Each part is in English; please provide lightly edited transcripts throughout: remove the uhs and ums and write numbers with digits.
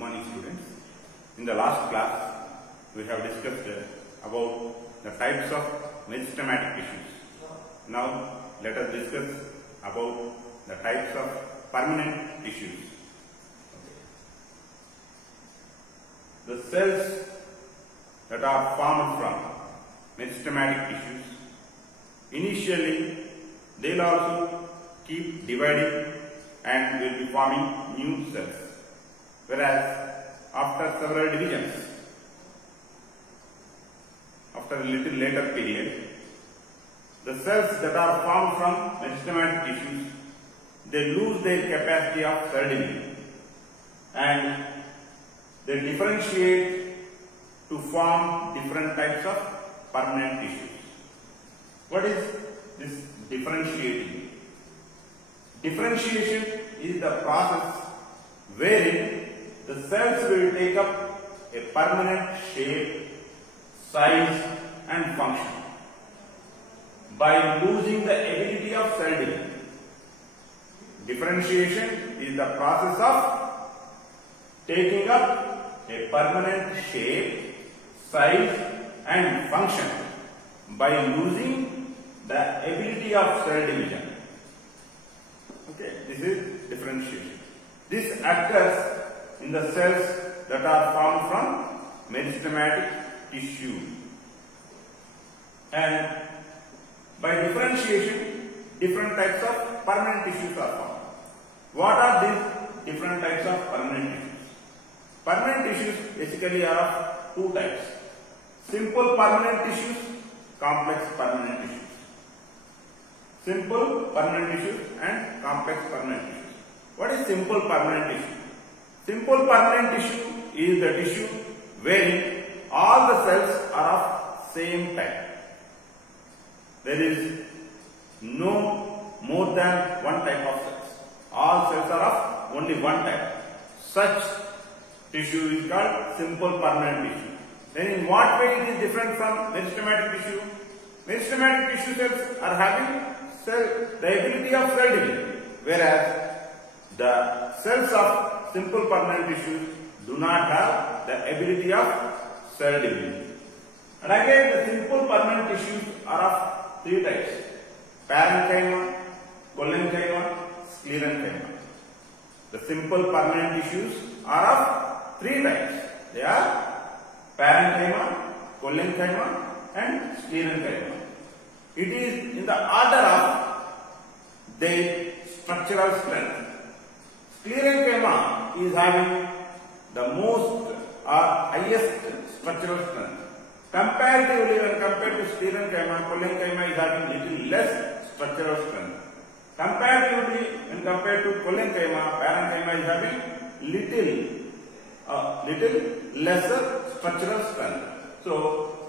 morning, students. In the last class, we have discussed about the types of meristematic tissues. Now, let us discuss about the types of permanent tissues. The cells that are formed from meristematic tissues, initially they will also keep dividing and will be forming new cells. Whereas after several divisions, after a little later period, the cells that are formed from meristematic tissues, they lose their capacity of cell division and they differentiate to form different types of permanent tissues. What is this differentiating? Differentiation is the process wherein the cells will take up a permanent shape, size and function by losing the ability of cell division. Differentiation is the process of taking up a permanent shape, size and function by losing the ability of cell division. Okay, this is differentiation. This occurs in the cells that are formed from meristematic tissue. And by differentiation, different types of permanent tissues are formed. What are these different types of permanent tissues? Permanent tissues basically are of two types: simple permanent tissues, complex permanent tissues. Simple permanent tissues and complex permanent tissues. What is simple permanent tissue? Simple permanent tissue is the tissue wherein all the cells are of same type. There is no more than one type of cells. All cells are of only one type. Such tissue is called simple permanent tissue. Then in what way it is different from meristematic tissue? Meristematic tissue cells are having the ability of cell division, whereas the cells of simple permanent tissues do not have the ability of cell division. And again, the simple permanent tissues are of three types: parenchyma, collenchyma, sclerenchyma. The simple permanent tissues are of three types. They are parenchyma, collenchyma and sclerenchyma. It is in the order of their structural strength. Sclerenchyma is having the most or highest structural strength. Comparatively, when compared to sclerenchyma, collenchyma is having little less structural strength. Comparatively, when compared to collenchyma, parenchyma is having little lesser structural strength. So,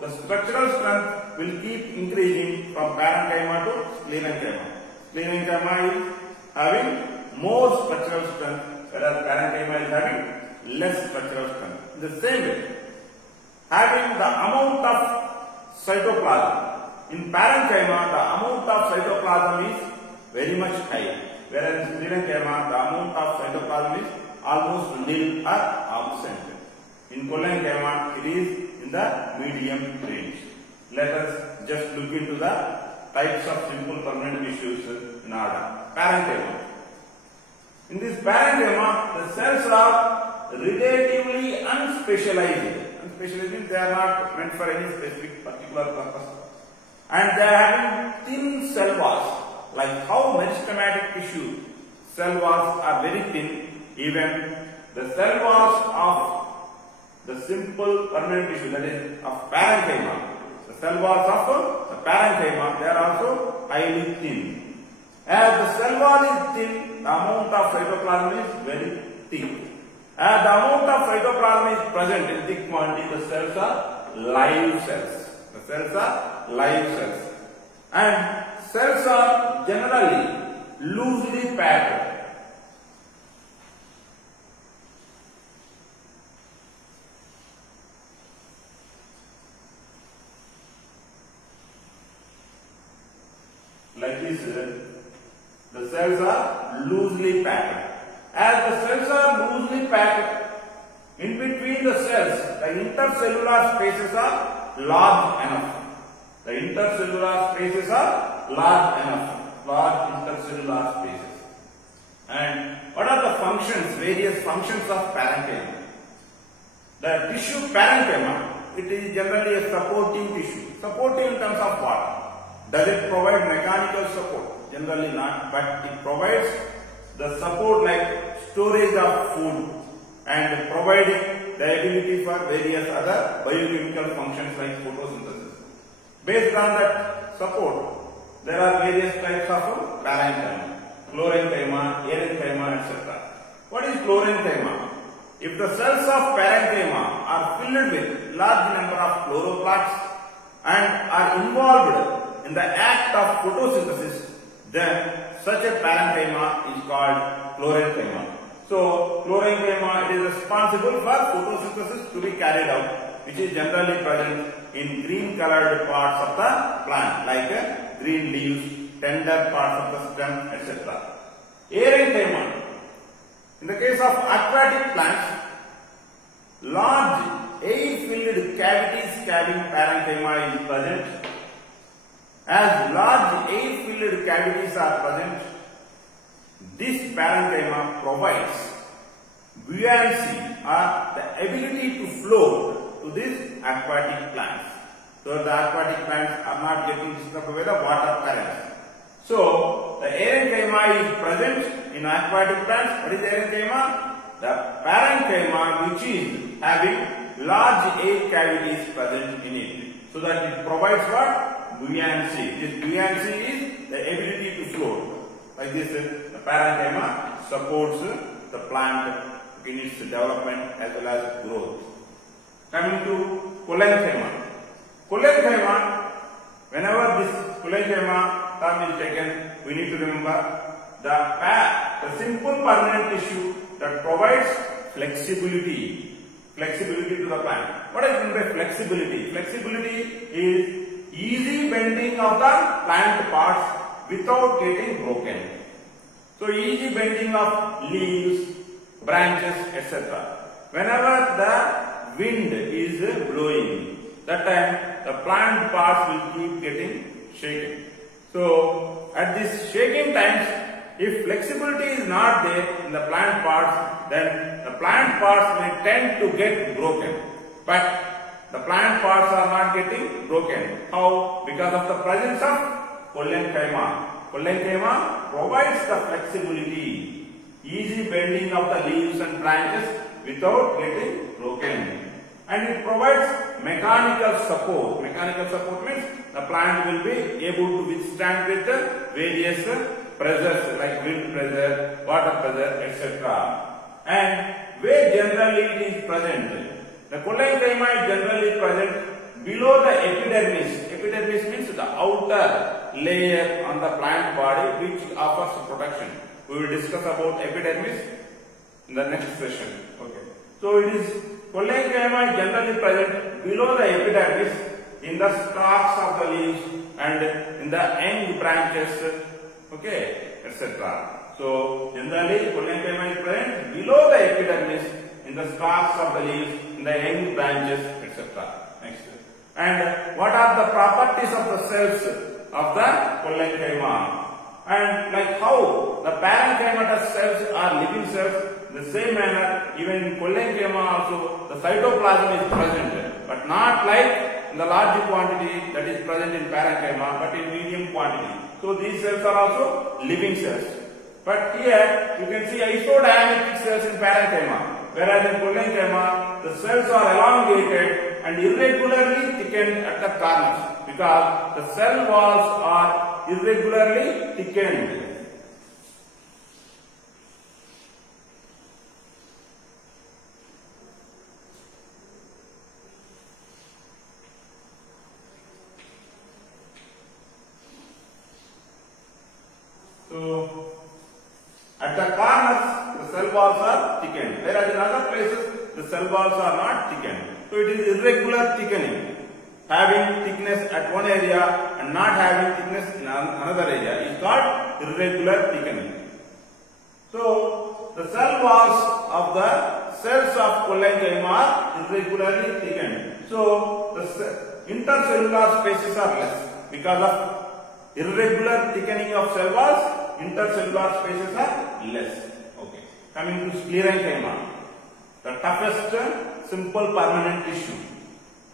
the structural strength will keep increasing from parenchyma to sclerenchyma. Sclerenchyma is having more structural strength, whereas parenchyma is having less structural strength. In the same way, having the amount of cytoplasm. In parenchyma, the amount of cytoplasm is very much high, whereas in sclerenchyma, the amount of cytoplasm is almost nil or absent. In collenchyma, it is in the medium range. Let us just look into the types of simple permanent tissues in order. Parenchyma. In this parenchyma, the cells are relatively unspecialized. Unspecialized means they are not meant for any specific particular purpose. And they are having thin cell walls. Like how meristematic tissue cell walls are very thin, even the cell walls of the simple permanent tissue, that is of parenchyma, the cell walls of the parenchyma, they are also highly thin. As the cell wall is thin, the amount of cytoplasm is very thick. As the amount of cytoplasm is present in thick quantity, the cells are live cells. The cells are live cells. And cells are generally loosely packed. Like this, the cells are loosely packed. As the cells are loosely packed, In between the cells, the intercellular spaces are large enough. The intercellular spaces are large enough. Large intercellular spaces. And what are the functions, various functions of parenchyma? The tissue parenchyma, it is generally a supporting tissue. Supporting in terms of what? Does it provide mechanical support? Generally not, but it provides the support like storage of food and providing the ability for various other biochemical functions like photosynthesis. Based on that support, there are various types of parenchyma, chlorenchyma, erenchyma, etc. What is chlorenchyma? If the cells of parenchyma are filled with large number of chloroplasts and are involved in the act of photosynthesis, then such a parenchyma is called chlorenchyma. So, chlorenchyma it is responsible for photosynthesis to be carried out, which is generally present in green colored parts of the plant, like green leaves, tender parts of the stem, etc. Erenchyma. In the case of aquatic plants, large air-filled cavities carrying parenchyma is present. As large air-filled cavities are present, this parenchyma provides buoyancy or the ability to float to these aquatic plants. So the aquatic plants are not getting disturbed by the water currents. So the erenchyma is present in aquatic plants. What is erenchyma? The parenchyma which is having large air cavities present in it. So that it provides what? Buoyancy. This buoyancy is the ability to float. Like this, the parenchyma supports the plant in its development as well as growth. Coming to cholenchyma. Cholenchyma, whenever this cholenchyma term is taken, we need to remember the simple permanent tissue that provides flexibility to the plant. What is meant by flexibility? Flexibility is easy bending of the plant parts without getting broken. So easy bending of leaves, branches, etc. Whenever the wind is blowing, that time the plant parts will keep getting shaken. So at this shaking times, if flexibility is not there in the plant parts, then the plant parts may tend to get broken. But the plant parts are not getting broken. How? Because of the presence of cholenchyma. Cholenchyma provides the flexibility, easy bending of the leaves and branches without getting broken. And it provides mechanical support. Mechanical support means the plant will be able to withstand with various pressures like wind pressure, water pressure, etc. And where generally it is present? The cholenchyma is generally present below the epidermis. Epidermis means the outer layer on the plant body which offers protection. We will discuss about epidermis in the next session. Okay. So it is cholenchyma is generally present below the epidermis in the stalks of the leaves and in the young branches, okay, etc. So generally cholenchyma is present below the epidermis in the stalks of the leaves, in the young branches, etc. Next. And what are the properties of the cells of the cholenchyma? And like how the parenchymatous cells are living cells, in the same manner even in cholenchyma also the cytoplasm is present, but not like in the large quantity that is present in parenchyma, but in medium quantity. So these cells are also living cells. But here you can see isodiametric cells in parenchyma, whereas in cholenchyma the cells are elongated and irregularly thickened at the corners because the cell walls are irregularly thickened. So at the corners the cell walls are thickened, whereas in other places the cell walls are not thickened. So it is irregular thickening, having thickness at one area and not having thickness in another area is called irregular thickening. So the cell walls of the cells of parenchyma are irregularly thickened. So the intercellular spaces are less because of irregular thickening of cell walls. Intercellular spaces are less. Okay. Coming to sclerenchyma, the toughest simple permanent tissue.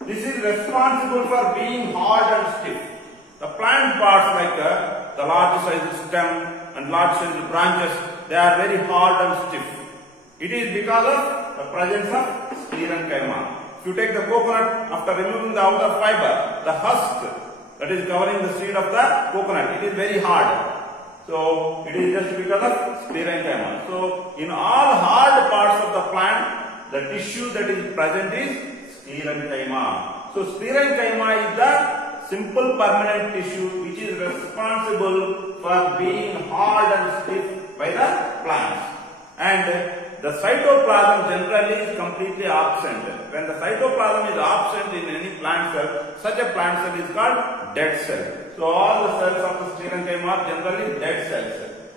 This is responsible for being hard and stiff. The plant parts like the large sized stem and large sized branches, they are very hard and stiff. It is because of the presence of sclerenchyma. If you take the coconut, after removing the outer fiber, the husk that is covering the seed of the coconut, it is very hard. So it is just because of sclerenchyma. So in all hard parts of the plant, the tissue that is present is sclerenchyma. So sclerenchyma is the simple permanent tissue which is responsible for being hard and stiff by the plants. And the cytoplasm generally is completely absent. When the cytoplasm is absent in any plant cell, such a plant cell is called dead cell. So all the cells of the sclerenchyma are generally dead cells.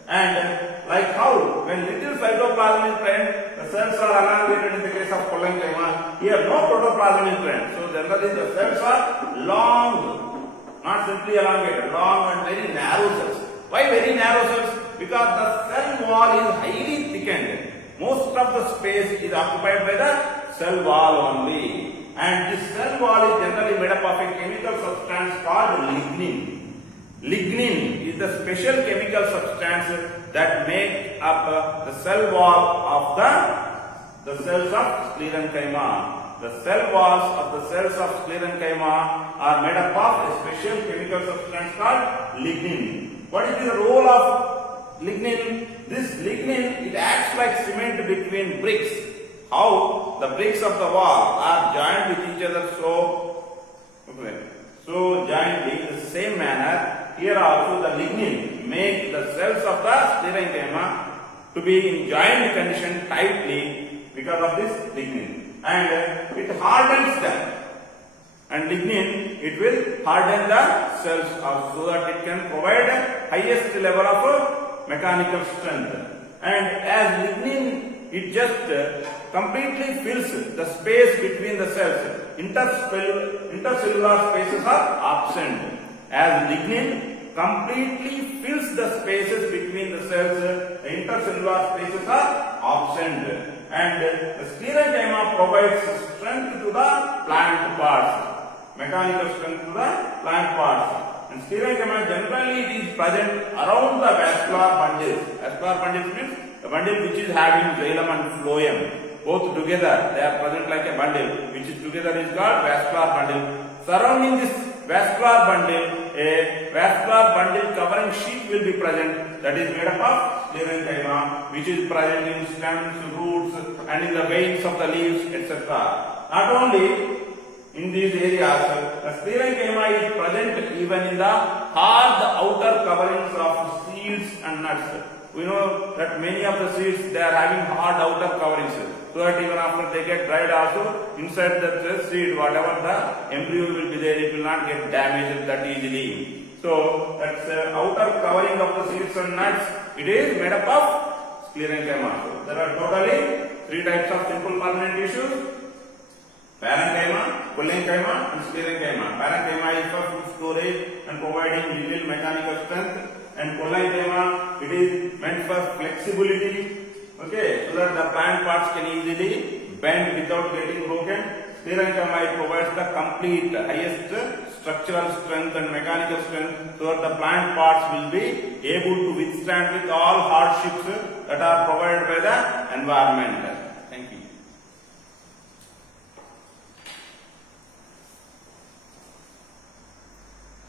And like how when little cytoplasm is present, the cells are elongated in the case of parenchyma. Here no protoplasm is present. So generally the cells are long, not simply elongated, long and very narrow cells. Why very narrow cells? Because the cell wall is highly thickened. Most of the space is occupied by the cell wall only. And this cell wall is generally made up of a chemical substance called lignin. Lignin is the special chemical substance that make up the cell wall of the cells of sclerenchyma. The cell walls of the cells of sclerenchyma are made up of a special chemical substance called lignin. What is the role of lignin? This lignin, it acts like cement between bricks. How the bricks of the wall are joined with each other so jointly in the same manner. Here also the lignin make the cells of the sclerenchyma to be in joined condition tightly because of this lignin. And it hardens them. And lignin, it will harden the cells so that it can provide a highest level of mechanical strength. And as lignin, it just completely fills the space between the cells. Intercellular spaces are absent. As lignin completely fills the spaces between the cells, the intercellular spaces are absent. And the sclerenchyma provides strength to the plant parts, mechanical strength to the plant parts. And sclerenchyma generally it is present around the vascular bundles. Vascular bundles means the bundle which is having xylem and phloem. Both together, they are present like a bundle, which is together is called vascular bundle. Surrounding this vascular bundle, a vascular bundle covering sheet will be present that is made up of sclerenchyma, which is present in stems, roots, and in the veins of the leaves, etc. Not only in these areas, the sclerenchyma is present even in the hard outer coverings of seeds and nuts. We know that many of the seeds, they are having hard outer coverings, so that even after they get dried also, inside the seed, whatever the embryo will be there, it will not get damaged that easily. So that's the outer covering of the seeds and nuts, it is made up of sclerenchyma. So there are totally 3 types of simple permanent tissues: parenchyma, parenchyma and sclerenchyma. Parenchyma is for food storage and providing little mechanical strength, and parenchyma, it is meant for flexibility, okay, so that the plant parts can easily bend without getting broken. Sclerenchyma provides the complete highest structural strength and mechanical strength, so that the plant parts will be able to withstand with all hardships that are provided by the environment. Thank you.